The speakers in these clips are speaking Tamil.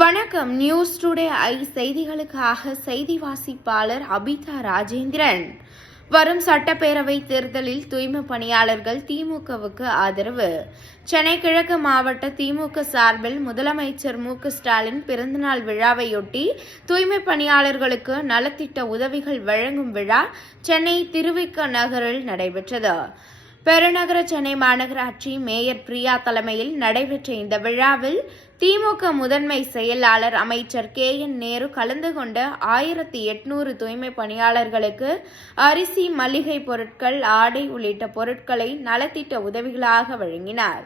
வணக்கம். நியூஸ் டுடே ஐ செய்திகளுக்காக செய்தி வாசிப்பாளர் அபிதா ராஜேந்திரன். வரும் சட்டப்பேரவை தேர்தலில் தூய்மை பணியாளர்கள் திமுகவுக்கு ஆதரவு. சென்னை கிழக்கு மாவட்ட திமுக சார்பில் முதலமைச்சர் மு.க.ஸ்டாலின் பிறந்தநாள் விழாவையொட்டி தூய்மை பணியாளர்களுக்கு நலத்திட்ட உதவிகள் வழங்கும் விழா சென்னை திருவிக நகரில் நடைபெற்றது. பெருநகர சென்னை மாநகராட்சி மேயர் பிரியா தலைமையில் நடைபெற்ற இந்த விழாவில் திமுக முதன்மை செயலாளர் அமைச்சர் கே.என். நேரு கலந்து கொண்ட 1800 தூய்மை பணியாளர்களுக்கு அரிசி, மளிகை பொருட்கள், ஆடை உள்ளிட்ட பொருட்களை நலத்திட்ட உதவிகளாக வழங்கினார்.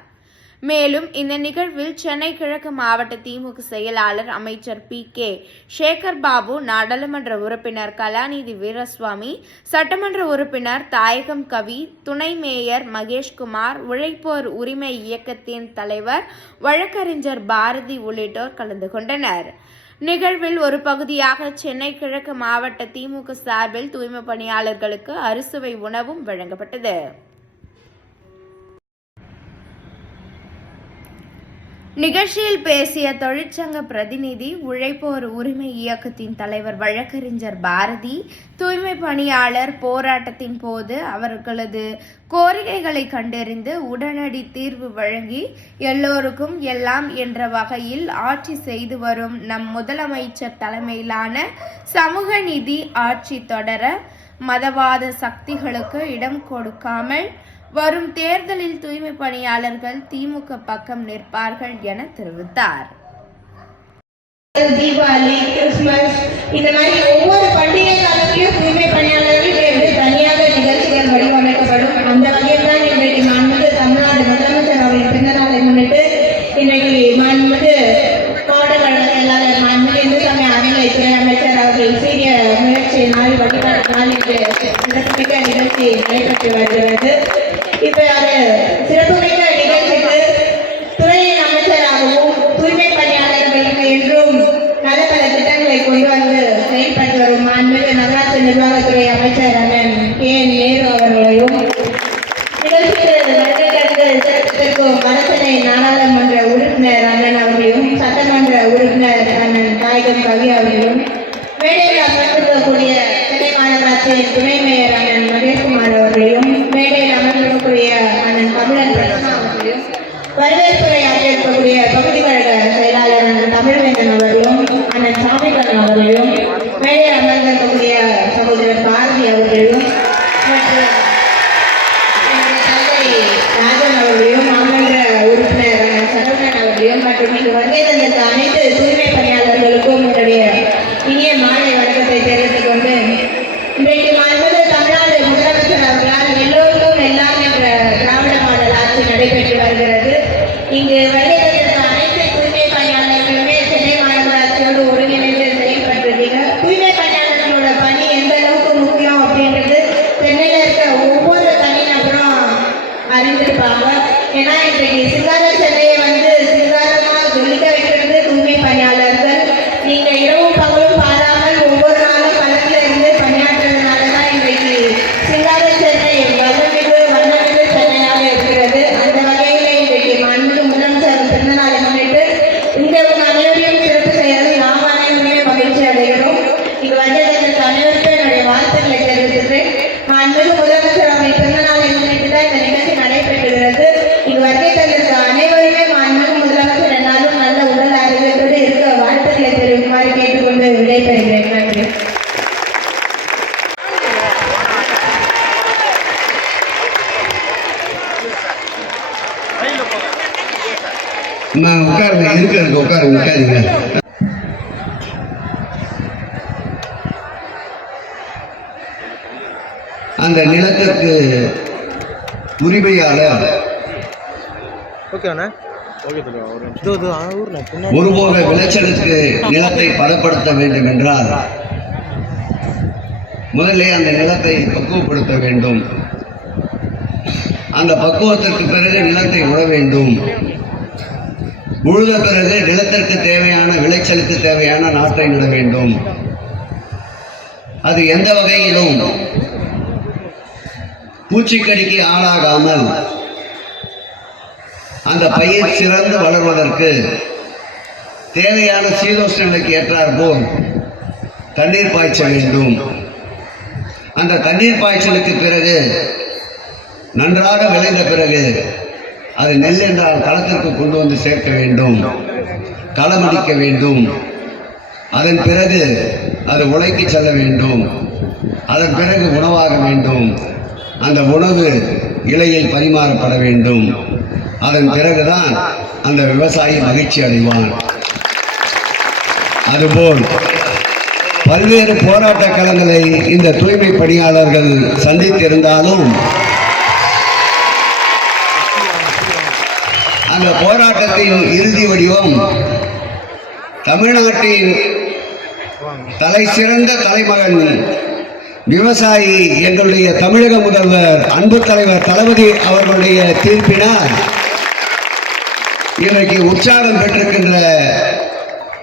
மேலும் இந்த நிகழ்வில் சென்னை கிழக்கு மாவட்ட திமுக செயலாளர் அமைச்சர் பி.கே. சேகர் பாபு, நாடாளுமன்ற உறுப்பினர் கலாநிதி வீரசுவாமி, சட்டமன்ற உறுப்பினர் தாயகம் கவி, துணை மேயர் மகேஷ்குமார், உழைப்போர் உரிமை இயக்கத்தின் தலைவர் வழக்கறிஞர் பாரதி உள்ளிட்டோர் கலந்து கொண்டனர். நிகழ்வில் ஒரு பகுதியாக சென்னை கிழக்கு மாவட்ட திமுக சார்பில் தூய்மை பணியாளர்களுக்கு அறுசுவை உணவும் வழங்கப்பட்டது. நிகழ்ச்சியில் பேசிய தொழிற்சங்க பிரதிநிதி, உழைப்போர் உரிமை இயக்கத்தின் தலைவர் வழக்கறிஞர் பாரதி, தூய்மை பணியாளர் போராட்டத்தின் போது அவர்களது கோரிக்கைகளை கண்டறிந்து உடனடி தீர்வு வழங்கி எல்லோருக்கும் எல்லாம் என்ற வகையில் ஆட்சி செய்து வரும் நம் முதலமைச்சர் தலைமையிலான சமூக நீதி ஆட்சி தொடர மதவாத சக்திகளுக்கு இடம் கொடுக்காமல் வரும் தேர்தலில் தூய்மை பணியாளர்கள் திமுக பக்கம் நிற்பார்கள் என தெரிவித்தார். தீபாவளி, கிறிஸ்துமஸ் இந்த மாதிரி ஒவ்வொரு பண்டிகை காலத்திலும் தூய்மை பணியாளர்களுக்கு என்று தனியாக நிகழ்ச்சிகள் வடிவமைக்கப்படும். அந்த வகையில் தான் இன்றைக்கு மாண்புமிகு தமிழ்நாடு முதலமைச்சர் அவரின் பிறந்த நாளை முன்னிட்டு இன்றைக்கு மாண்புமிகு மாவட்ட கழக செயலாளர் மாண்புமிகு இந்து சமய அறநிலையத்துறை அமைச்சர் அவர்கள் சீரிய முயற்சியினால் வழிபாட்டினால் இன்று சிறப்புமிக்க நிகழ்ச்சி நடைபெற்று வருகிறது. இப்ப சிறப்புமிக்க நிகழ்ச்சிக்கு துறையின் அமைச்சராகவும் தூய்மை பணியாளர்களுக்கு என்றும் நல்ல பல திட்டங்களை கொண்டு வந்து செயல்பட்டு வரும் மாண்புமிகு நகராட்சி நிர்வாகத்துறை அமைச்சர் அண்ணன் கே.என். நேரு அவர்களையும், நிகழ்ச்சிக்கு சிறப்பித்திருக்கும் வடசென்னை நாடாளுமன்ற உறுப்பினர் அண்ணன் அவர்களையும், சட்டமன்ற உறுப்பினர் அண்ணன் தாயகம் கவி அவர்களும், மேடையில் அமர்ந்திருக்கக்கூடிய சென்னை மாநகராட்சியின் துணை மேயர் அண்ணன் மகேஷ்குமார் அவர்களையும், மேடையில் அமர்ந்திருக்கக்கூடிய அண்ணன் தமிழன் பிரசன்னா அவர்களையும், வரவேற்புரை ஆற்றியிருக்கக்கூடிய பகுதி கழக செயலாளர் அண்ணன் தமிழ்வேந்தன் அவர்களும், அண்ணன் சாமிகண்ணன் அவர்களையும், மேடையில் அமர்ந்திருக்கக்கூடிய சகோதரர் பாரதி அவர்களையும் மற்றும் தந்தை ராஜன் அவர்களையும், மாமன்ற உறுப்பினர் அண்ணன் சரவணன் அவர்களையும் மற்றும் இங்கு வருகை தந்திருந்த அனைத்து தூய்மை பணியாளர்களுக்கும் என்னுடைய இனிய மாலை வணக்கத்தை தெரிவித்துக் கொண்டு, இன்றைக்கு மாண்புமிகு தமிழ்நாடு முதலமைச்சர் அவர்களால் எல்லோருக்கும் எல்லாம் என்ற திராவிட மாடல் ஆட்சி நடைபெற்று வருகிறது. இங்கு வருகை தந்திருந்த அனைத்து தூய்மை பணியாளர்களுமே சென்னை மாநகராட்சியோடு ஒருங்கிணைந்து செயல்பட்டிருக்கீங்க. தூய்மை பணியாளர்களோட பணி எந்த அளவுக்கு முக்கியம் அப்படின்றது சென்னையில் இருக்க ஒவ்வொரு தனிநபரும் அறிந்திருப்பாங்க. ஏன்னா இன்றைக்கு சிங்கார சென்னையை சிங்காரமாக ஜொலிக்க வைக்கிறது தூய்மை பணியாளர்கள். நீங்க இரவும் பகலும் பாராமல் ஒவ்வொரு நாளும் களத்தில் இருந்து பணியாற்றுறதுனாலதான் இன்றைக்கு சிங்கார சென்னை வண்ணமிகு சென்னையாக இருக்கிறது. அந்த வகையில இன்றைக்கு மாண்புமிகு முதலமைச்சர் பிறந்த நாளை முன்னிட்டு இந்த அனைவரையும் சிறப்பு செய்வது நாம் அனைவருமே மகிழ்ச்சி அடைகிறோம். இங்கு வந்ததற்கு அனைவருக்கும் என்னுடைய வாழ்த்துக்களை தெரிவித்துட்டு, மாண்புமிகு முதலமைச்சர் அவரின் பிறந்த நாளை முன்னிட்டு தான் இந்த நிகழ்ச்சி நடைபெற்றுகிறது. இங்கு வருகை தந்திருக்க அனைவருமே மாண்புமிகு முதலமைச்சர் என்னாலும் நல்ல உடல் ஆரோக்கியத்தோடு இருக்க வாழ்த்துக்களை தெரிவிக்குமாறு கேட்டுக்கொண்டு விடைபெறுகிறேன். நன்றி. உட்காருங்க. அந்த நிலத்திற்கு உரிமையாளர் ஒருபோக விளைச்சலுக்கு நிலத்தை பதப்படுத்த வேண்டும் என்றால் முதலே அந்த நிலத்தை பக்குவப்படுத்த வேண்டும். அந்த பக்குவத்திற்கு பிறகு நிலத்தை உழ வேண்டும். உழுத பிறகு நிலத்திற்கு தேவையான விளைச்சலுக்கு தேவையான நாற்றை நட வேண்டும். அது எந்த வகையிலும் பூச்சிக்கடிக்கு ஆளாகாமல் அந்த பயிர் சிறந்து வளர்வதற்கு தேவையான சீதோஷ்ண நிலைக்கு ஏற்றார் போல் தண்ணீர் பாய்ச்ச வேண்டும். அந்த தண்ணீர் பாய்ச்சலுக்கு பிறகு நன்றாக விளைந்த பிறகு அது நெல் என்றால் களத்திற்கு கொண்டு வந்து சேர்க்க வேண்டும், களமடிக்க வேண்டும். அதன் பிறகு அது உழைக்கு செல்ல வேண்டும். அதன் பிறகு உணவாக வேண்டும். அந்த உணவு இலையில் பரிமாறப்பட வேண்டும். அதன் பிறகுதான் அந்த விவசாயி மகிழ்ச்சி அடைவான். அதுபோல் பல்வேறு போராட்ட களங்களை இந்த தூய்மை பணியாளர்கள் சந்தித்திருந்தாலும் அந்த போராட்டத்தின் இறுதி வடிவம் தமிழ்நாட்டின் தலை சிறந்த தலைமகன் விவசாயி எங்களுடைய தமிழக முதல்வர் அன்பு தலைவர் தளபதி அவர்களுடைய தீர்ப்பினால் இன்றைக்கு உற்சாகம் பெற்றிருக்கின்ற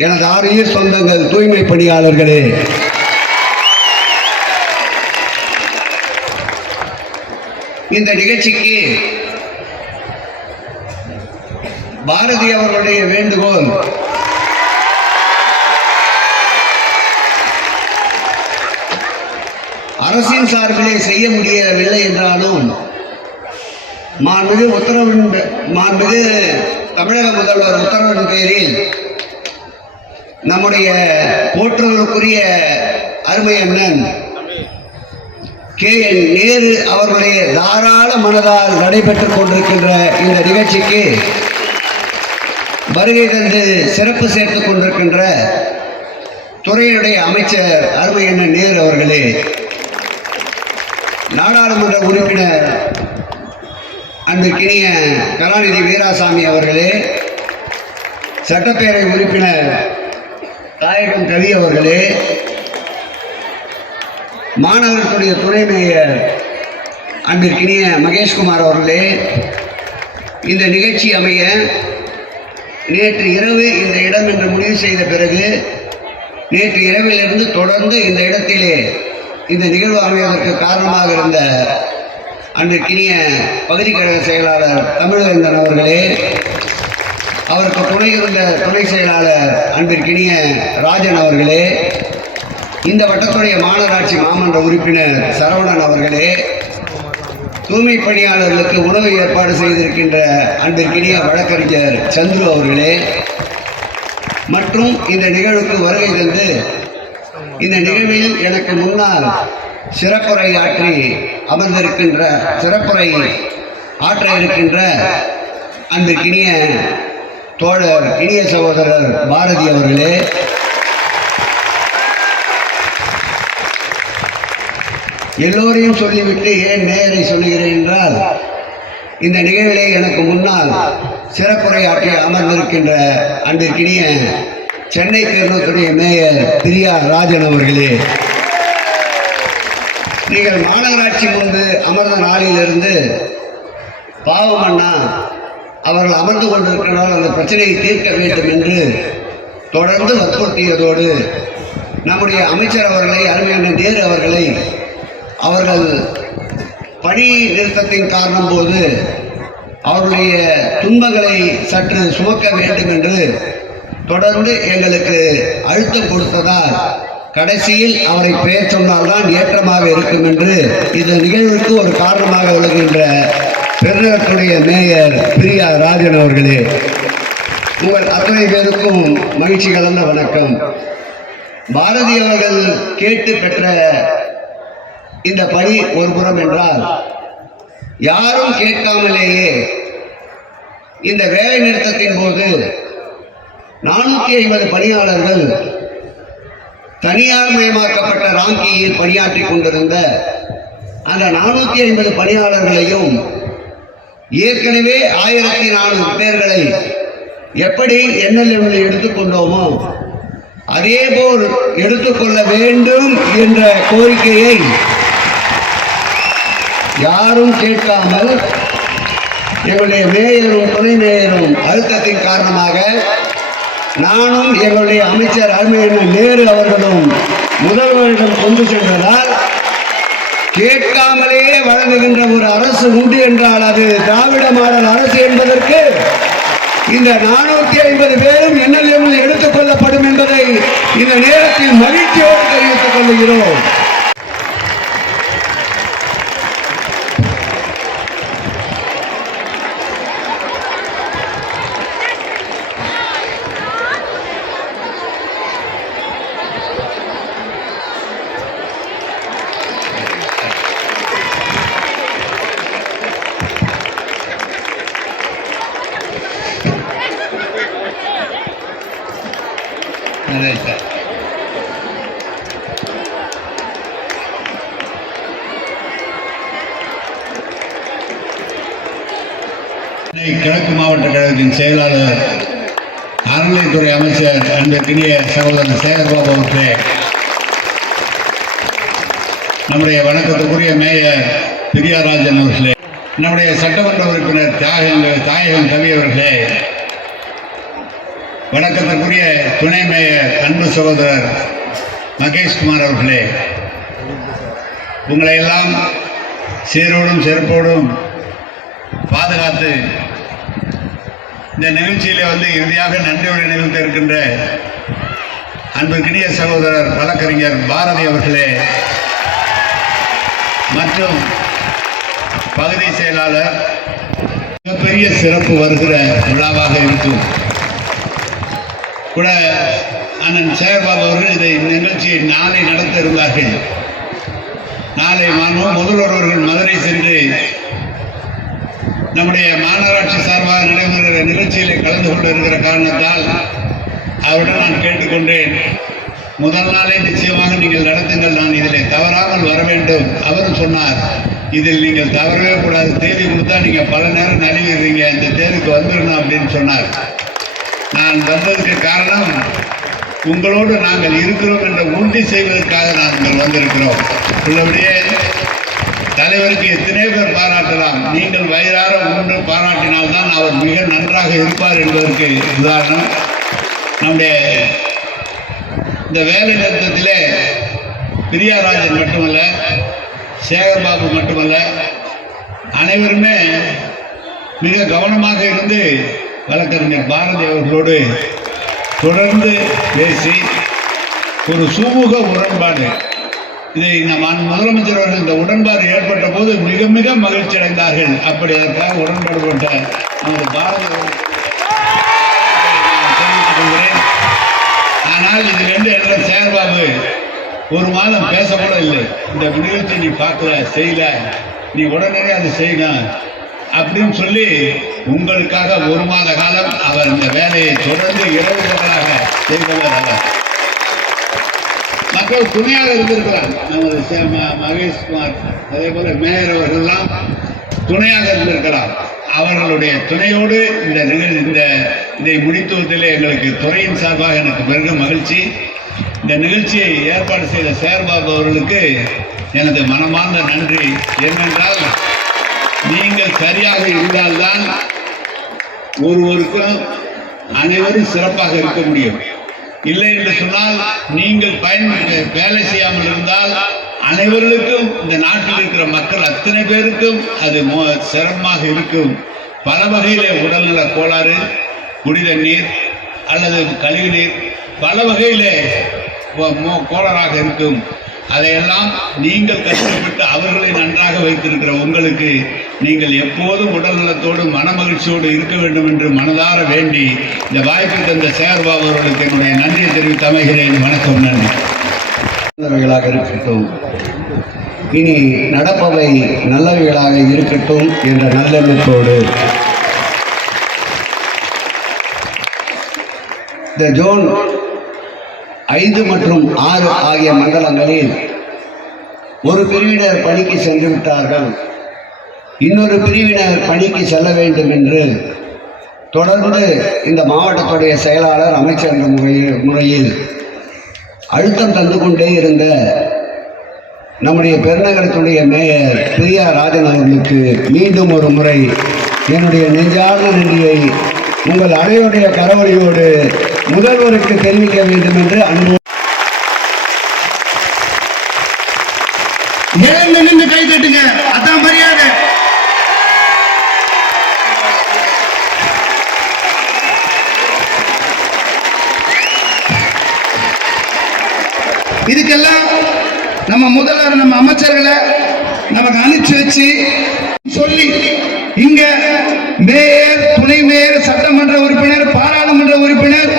எனது ஆறுயிர் சொந்தங்கள் தூய்மை பணியாளர்களே, இந்த நிகழ்ச்சிக்கு பாரதி அவர்களுடைய வேண்டுகோள் அரசின் சார்பிலே செய்ய முடியவில்லை என்றாலும் மாண்புமிகு தமிழக முதல்வர் உத்தரவின் பேரில் நம்முடைய போற்றுதலுக்குரிய அருமை அண்ணன் KN நேரு அவர்களுடைய தாராள மனதால் நடைபெற்றுக் கொண்டிருக்கின்ற இந்த நிகழ்ச்சிக்கு வருகை தந்து சிறப்பு சேர்த்துக் கொண்டிருக்கின்ற துறையினுடைய அமைச்சர் அருமை அண்ணன் நேரு அவர்களே, நாடாளுமன்ற உறுப்பினர் அன்பிற்கினிய கலாநிதி வீராசாமி அவர்களே, சட்டப்பேரவை உறுப்பினர் தாயகம் கவி அவர்களே, மாநகரத்துடைய துணை மேயர் அன்பிற்கினிய மகேஷ்குமார் அவர்களே, இந்த நிகழ்ச்சி அமைய நேற்று இரவு இந்த இடம் என்று முடிவு செய்த பிறகு நேற்று இரவிலிருந்து தொடர்ந்து இந்த இடத்திலே இந்த நிகழ்வு அமைவதற்கு காரணமாக இருந்த அன்றைக்கினிய பகுதி கழக செயலாளர் தமிழ்வேந்தன் அவர்களே, அவருக்கு துணை இருந்த துணை செயலாளர் அன்பிற்கினிய ராஜன் அவர்களே, இந்த வட்டத்துடைய மாநகராட்சி மாமன்ற உறுப்பினர் சரவணன் அவர்களே, தூய்மை பணியாளர்களுக்கு உணவு ஏற்பாடு செய்திருக்கின்ற அன்பிற்கினிய வழக்கறிஞர் சந்துரு அவர்களே, மற்றும் இந்த நிகழ்வுக்கு வருகை தந்து இந்த நிகழ்வில் எனக்கு முன்னால் சிறப்புரை ஆற்ற இருக்கின்ற அன்பிற்கினிய தோழர் இனிய சகோதரர் பாரதி அவர்களே, எல்லோரையும் சொல்லிவிட்டு ஏன் நேயரை சொல்லுகிறேன் என்றால், இந்த நிகழ்விலே எனக்கு முன்னால் சிறப்புரை ஆற்றி அமர்ந்திருக்கின்ற அன்பிற்கினிய சென்னை பெருநகருடைய மேயர் பிரியா ராஜன் அவர்களே, நீங்கள் மாநகராட்சி முன்பு அமர்ந்த நாளிலிருந்து பாவம் அண்ணா அவர்கள் அமர்ந்து கொண்டிருக்கிறார்கள், அந்த பிரச்சனையை தீர்க்க வேண்டும் என்று தொடர்ந்து வற்புறுத்தியதோடு நம்முடைய அமைச்சர் அவர்களை அருமையான நேரு அவர்களை அவர்கள் பணி நிறுத்தத்தின் காரணம் போது அவருடைய துன்பங்களை சற்று சுமக்க வேண்டும் என்று தொடர்ந்து எங்களுக்கு அழுத்தம் கொடுத்ததால் கடைசியில் அவரை பெயர் சொன்னால்தான் ஏற்றமாக இருக்கும் என்று இந்த நிகழ்வுக்கு ஒரு காரணமாக விளங்குகின்ற பெருநகரத்துடைய மேயர் பிரியா ராஜன் அவர்களே, உங்கள் அத்தனை பேருக்கும் மகிழ்ச்சி கலந்த வணக்கம். பாரதி அவர்கள் கேட்டு பெற்ற இந்த பணி ஒரு புறம் என்றால், யாரும் கேட்காமலேயே இந்த வேலை நிறுத்தத்தின் போது 450 பணியாளர்கள் தனியார் மயமாக்கப்பட்ட ராங்கியில் பணியாற்றி கொண்டிருந்த அந்த 450 பணியாளர்களையும் ஏற்கனவே 1400 பேர்களை எப்படி NLMல் எடுத்துக்கொண்டோமோ அதேபோல் எடுத்துக்கொள்ள வேண்டும் என்ற கோரிக்கையை யாரும் கேட்காமல் எங்களுடைய மேயரும் துணை மேயரும் அழுத்தத்தின் காரணமாக நானும் எங்களுடைய அமைச்சர் அருமையான நேரு அவர்களும் முதல்வரிடம் கொண்டு சென்றதால், கேட்காமலே வழங்குகின்ற ஒரு அரசு உண்டு என்றால் அது திராவிட மாடல் அரசு என்பதற்கு இந்த 450 பேரும் NLM எடுத்துக் கொள்ளப்படும் என்பதை இந்த நேரத்தில் மகிழ்ச்சியோடு தெரிவித்துக் கொள்கிறோம். கிழக்கு மாவட்ட கழகத்தின் செயலாளர், அறநிலையத்துறை அமைச்சர் அன்பிற்கினிய சகோதரர் சேகர்பாபு அவர்களே, நம்முடைய வணக்கத்துக்குரிய மேயர் பிரியாராஜன் அவர்களே, நம்முடைய சட்டமன்ற உறுப்பினர் தாயகம் கவி அவர்களே, வணக்கத்துக்குரிய துணை மேயர் அன்பு சகோதரர் மகேஷ்குமார் அவர்களே, உங்களை எல்லாம் சீரோடும் செருப்போடும் பாதுகாத்து இந்த நிகழ்ச்சியிலே வந்து இறுதியாக நன்றியுரை நிகழ்த்த இருக்கின்ற அன்பிற்கினிய சகோதரர் வழக்கறிஞர் பாரதி அவர்களே மற்றும் பகுதி செயலாளர், மிகப்பெரிய சிறப்பு வருகிற விழாவாக இருக்கும் கூட அண்ணன் சேகர்பாபு அவர்கள் இதை நிகழ்ச்சியை நாளை நடத்த இருந்தார்கள். நாளை முதல்வர் அவர்கள் மதுரை சென்று நம்முடைய மாநகராட்சி சார்பாக நடைபெறுகிற நிகழ்ச்சியிலே கலந்து கொண்டு இருக்கிற காரணத்தால் அவருடன் நான் கேட்டுக்கொண்டேன், முதல் நாளே நிச்சயமாக நீங்கள் நடத்துங்கள், நான் இதில் தவறாமல் வர வேண்டும். அவரும் சொன்னார், இதில் நீங்கள் தவறவே கூடாது, தேதி கொடுத்தா நீங்கள் பல நேரம் நழுவிடுறீங்க, இந்த தேதிக்கு வந்துடணும் அப்படின்னு சொன்னார். நான் வந்ததுக்கு காரணம் உங்களோடு நாங்கள் இருக்கிறோம் என்ற உறுதி செய்வதற்காக நாங்கள் வந்திருக்கிறோம். உள்ளபடியே தலைவருக்கு எத்தனையோ பேர் பாராட்டலாம், நீங்கள் வயிறார உண்டு பாராட்டினால்தான் அவர் மிக நன்றாக இருப்பார் என்பதற்கு உதாரணம் நம்முடைய இந்த வேலை நிறுத்தத்திலே பிரியாராஜன் மட்டுமல்ல, சேகர்பாபு மட்டுமல்ல, அனைவருமே மிக கவனமாக இருந்து வழக்கறிஞர் பாரதி அவர்களோடு தொடர்ந்து பேசி ஒரு சுமூக உடன்பாடு, இதை முதலமைச்சர் அவர்கள் இந்த உடன்பாடு ஏற்பட்ட போது மிக மிக மகிழ்ச்சி அடைந்தார்கள். அப்படி அதற்காக உடன்பாடு போட்ட நமது பாரதி தெரிவித்துக் கொள்கிறேன். ஆனால் இதிலிருந்து என்ன சேகர்பாபு ஒரு மாதம் பேசக்கூட இல்லை, இந்த நிகழ்ச்சி நீ பார்க்கல செய்யல, நீ உடனே அது செய்யணும் அப்படின்னு சொல்லி உங்களுக்காக ஒரு மாத காலம் அவர் இந்த வேலையை தொடர்ந்து இரவு பகலாக செய்தவர். மக்கள் துணையாக இருந்திருக்கிறார். நமது மகேஷ்குமார் அதே போல மேயர் அவர்கள்லாம் துணையாக இருந்திருக்கிறார். அவர்களுடைய துணையோடு இதை முடித்துவதிலே எங்களுக்கு துறையின் சார்பாக எனக்கு மிக மகிழ்ச்சி. இந்த நிகழ்ச்சியை ஏற்பாடு செய்த சேகர்பாபு அவர்களுக்கு எனது மனமார்ந்த நன்றி. ஏனென்றால் நீங்கள் சரியாக இருந்தால்தான் ஒருவருக்கும் அனைவரும் சிறப்பாக இருக்க முடியும். இல்லை என்று சொன்னால் நீங்கள் வேலை செய்யாமல் இருந்தால் அனைவர்களுக்கும் இந்த நாட்டில் இருக்கிற மக்கள் அத்தனை பேருக்கும் அது சிரமமாக இருக்கும். பல வகையிலே உடல்நல கோளாறு, குடிதண்ணீர் அல்லது கழிவுநீர் பல வகையிலே கோளாறாக இருக்கும். அதையெல்லாம் நீங்கள் கஷ்டப்பட்டு அவர்களை நன்றாக வைத்திருக்கிற உங்களுக்கு நீங்கள் எப்போதும் உடல் நலத்தோடு மன மகிழ்ச்சியோடு இருக்க வேண்டும் என்று மனதார வேண்டி இந்த வாய்ப்பை தந்த சேகர்பாபு அவர்களுக்கு என்னுடைய நன்றியை தெரிவித்து அமைகிறேன். வணக்கம், நன்றி. நல்லவைகளாக இருக்கட்டும், இனி நடப்பவை நல்லவைகளாக இருக்கட்டும் என்ற நல்லெண்ணத்தோடு இந்த ஜோன் 5 மற்றும் 6 ஆகிய மண்டலங்களில் ஒரு பிரிவினர் பணிக்கு சென்று விட்டார்கள். இன்னொரு பிரிவினர் பணிக்கு செல்ல வேண்டும் என்று தொடர்ந்து இந்த மாவட்டத்துடைய செயலாளர் அமைச்சர் என்ற முறையில் அழுத்தம் தந்து கொண்டே இருந்த நம்முடைய பெருநகரத்துடைய மேயர் பிரியாராஜன் அவர்களுக்கு மீண்டும் ஒரு முறை என்னுடைய நெஞ்சார்ந்த நன்றியை உங்கள் அனைவருடைய கரவொலியோடு முதல்வருக்கு தெரிவிக்க வேண்டும் என்று அன்பு நின்று கை தட்டுங்க, அதான் மரியாதை. இதுக்கெல்லாம் நம்ம முதல்வர் நம்ம அமைச்சர்களை நமக்கு அனுப்பிச்சு வச்சு சொல்லி இங்க மேயர், துணை மேயர், சட்டமன்ற உறுப்பினர், பாராளுமன்ற உறுப்பினர்,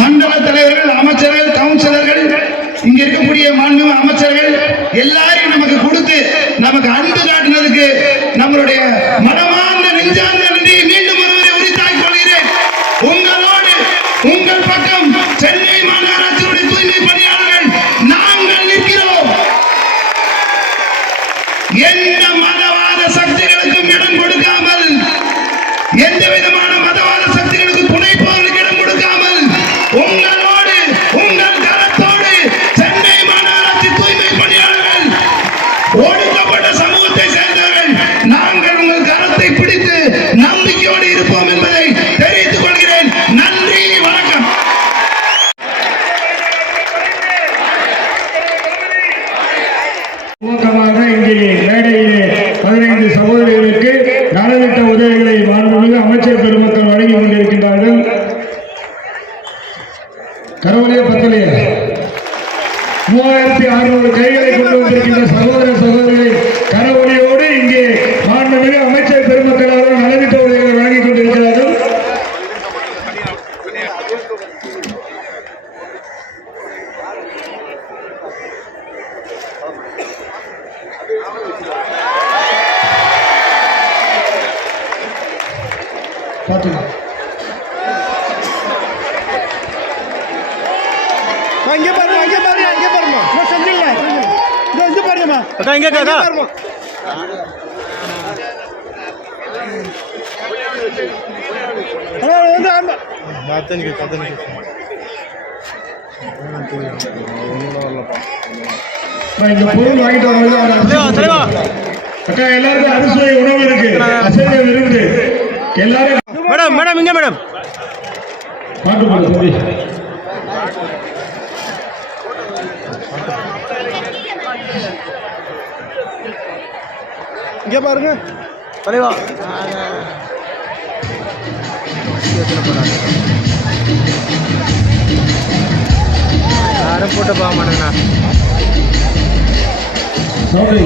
மண்டல தலைவர்கள், அமைச்சர்கள், கவுன்சிலர்கள், இங்க இருக்கக்கூடிய மாண்புமிகு அமைச்சர்கள் எல்லாரையும் நமக்கு கொடுத்து நமக்கு அன்பு காட்டினதுக்கு நம்மளுடைய மனமார்ந்த நெஞ்சார்ந்த நன்றியை மீண்டும் ஒருவரை உரித்தாக்கிக் கொள்கிறேன். உங்களோடு உங்கள் பக்கம் சென்னை மாநகராட்சியுடைய தூய்மை பணியாளர்கள் நாங்கள் நிற்கிறோம். எந்த மதவாத சக்திகளுக்கும் இடம் கொடுக்காமல், எந்த விதமான மதவாத சக்திகளுக்கு துணை போவதற்கு இடம் கொடுக்காமல், உங்களோடு உங்கள் கரத்தோடு சென்னை மாநகராட்சி தூய்மை பணியாளர்கள், ஒடுக்கப்பட்ட சமூகத்தை சேர்ந்தவர்கள் நாங்கள் உங்கள் கரத்தை பிடித்து நம்பிக்கையோடு இருப்போம் என்பதை தெரிவித்துக் கொள்கிறேன். நன்றி, வணக்கம். துவக்கமாக இங்கே மேடையிலே 15 சகோதரிகளுக்கு நலத்திட்ட உதவிகளை மாண்புமிகு அமைச்சர் பெருமக்கள் வழங்கிக் கொண்டிருக்கின்றார்கள். கரவலிய பத்தலைய 3600 கைகளை கொண்டு வந்திருக்கின்ற சகோதர சகோதரிகளை கரவலியோடு இங்கே மாண்புமிகு அமைச்சர் பெருமக்கள் அவர்கள் நலத்திட்ட உதவிகளை வழங்கிக் கொண்டிருக்கிறார்கள். பார்த்துக்கலாம். இங்கே பாருங்க, இங்கே பாருங்க, இங்கே பாருங்க. நான் செஞ்சிடலாம். இங்கே பாருங்கம்மா. அக்கா இங்கே அக்கா. வந்து ஆமா. மாத்தனிக்கு கதனிக்கு. இந்த பொருள் வாங்கிட்டு வரும்போது அக்கா எல்லாருக்கும் அறுசுவை உணவு இருக்கு, அசைவ விருந்து எல்லாரும். மேடம் மேடம் இங்க மேடம் பாட்டு பாடு தம்பி. இங்கே பாருங்க தலைவா. யாரும் போட்டு போக மாட்டேங்கண்ணா. சௌதரி